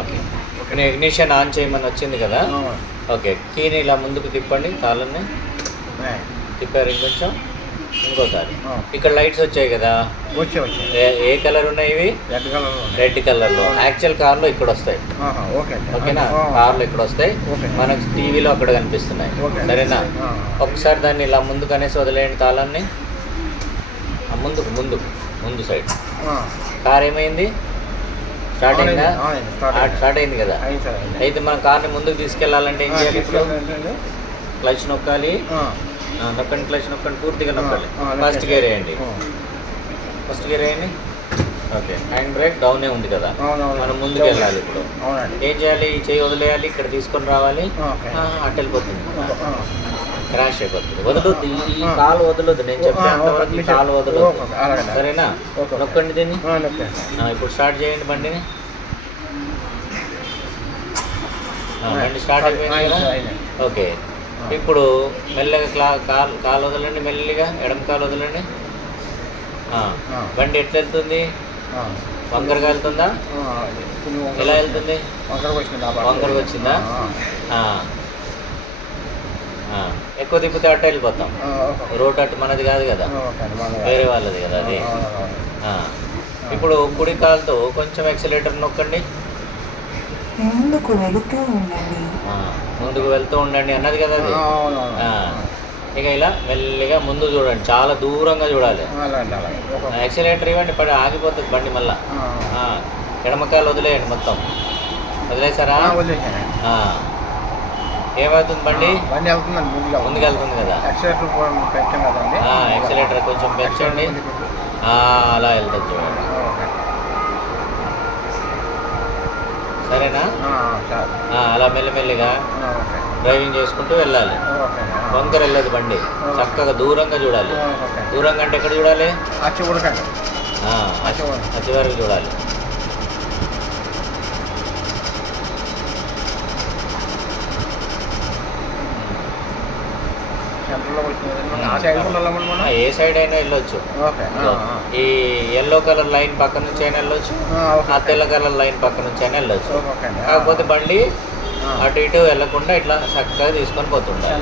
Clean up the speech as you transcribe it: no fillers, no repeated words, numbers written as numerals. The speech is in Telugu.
ఓకే. ఓకే, ఇగ్నిషన్ ఆన్ చేయమని వచ్చింది కదా. ఓకే, కీని ఇలా ముందుకు తిప్పండి, తాళన్ని తిప్పారు ఇంకొంచెం, ఇంకోసారి. ఇక్కడ లైట్స్ వచ్చాయి కదా, ఏ కలర్ ఉన్నాయి ఇవి? రెడ్ కలర్లో. యాక్చువల్ కార్లో ఇక్కడ వస్తాయి. ఓకేనా, కార్లో ఇక్కడ వస్తాయి, మనకు టీవీలో అక్కడ కనిపిస్తున్నాయి. సరేనా, ఒకసారి దాన్ని ఇలా ముందుకు అనేసి వదిలేయండి తాళాన్ని. ముందుకు ముందుకు ముందు సైడ్. కార్ ఏమైంది? స్టార్ట్ అయిందా? స్టార్ట్ అయింది కదా. అయితే మనం కార్ని ముందుకు తీసుకెళ్ళాలంటే ఏం చేయాలి? ఇప్పుడు క్లచ్ నొక్కాలి. నొక్కండి, క్లచ్ నొక్కండి, పూర్తిగా నొక్కాలి. ఫస్ట్ గేర్ వేయండి, ఫస్ట్ గేర్ వేయండి. ఓకే, హ్యాండ్ బ్రేక్ డౌనే ఉంది కదా, మనం ముందుకు వెళ్ళాలి. ఇప్పుడు ఏం చేయాలి? చేయి వదిలేయాలి, ఇక్కడ తీసుకొని రావాలి. అటు వెళ్ళిపోతుంది, క్రాష్ అయిపోతుంది. వదలొద్దు, ఈ కాలు వదలొద్దు, నేను చెప్పేంతవరకు ఈ కాలు వదలొద్దు. సరేనా, నొక్కండి దీన్ని. ఇప్పుడు స్టార్ట్ చేయండి బండిని. బండి స్టార్ట్ అయిపోయింది కదా. ఓకే, ఇప్పుడు మెల్లగా కాలు వదలండి, మెల్లిగా ఎడమ కాలు వదలండి. బండి ఎట్లా వెళ్తుంది? వంకరగా వెళ్తుందా? ఎలా వెళ్తుంది? వంకరగా వచ్చిందా? ఎక్కువ తిప్పితే అట్ట వెళ్ళిపోతాం. రోడ్ అటు మనది కాదు కదా, వేరే వాళ్ళది కదా అది. ఇప్పుడు కుడి కాలుతో కొంచెం యాక్సిలేటర్ నొక్కండి. ముందుకు వెళ్తూ ఉండండి అన్నది కదా అది. ఇక ఇలా మెల్లిగా ముందు చూడండి, చాలా దూరంగా చూడాలి. యాక్సిలేటర్ ఇవ్వండి, పడి ఆగిపోతుంది బండి. మళ్ళా ఎడమకాయలు వదిలేయండి, మొత్తం వదిలేసారా? ఏమవుతుంది? బండి ముందుకు వెళ్తుంది కదా. యాక్సిలేటర్ కొంచెం పెంచండి, అలా వెళ్తుంది చూడండి. సరేనా, అలా మెల్లిమెల్లిగా డ్రైవింగ్ చేసుకుంటూ వెళ్ళాలి. వంకర వెళ్ళదు బండి, చక్కగా దూరంగా చూడాలి. దూరంగా అంటే ఎక్కడ చూడాలి? అచ్చి వరకు చూడాలి. ఏ సైడ్ అయినా వెళ్ళొచ్చు. ఈ ఎల్లో కలర్ లైన్ పక్క నుంచి అయినా వెళ్ళొచ్చు, ఆ తెల్ల కలర్ లైన్ పక్క నుంచి అయినా వెళ్ళొచ్చు. కాకపోతే బండి అటు ఇటు వెళ్ళకుండా ఇట్లా చక్కగా తీసుకొని పోతుండాలి.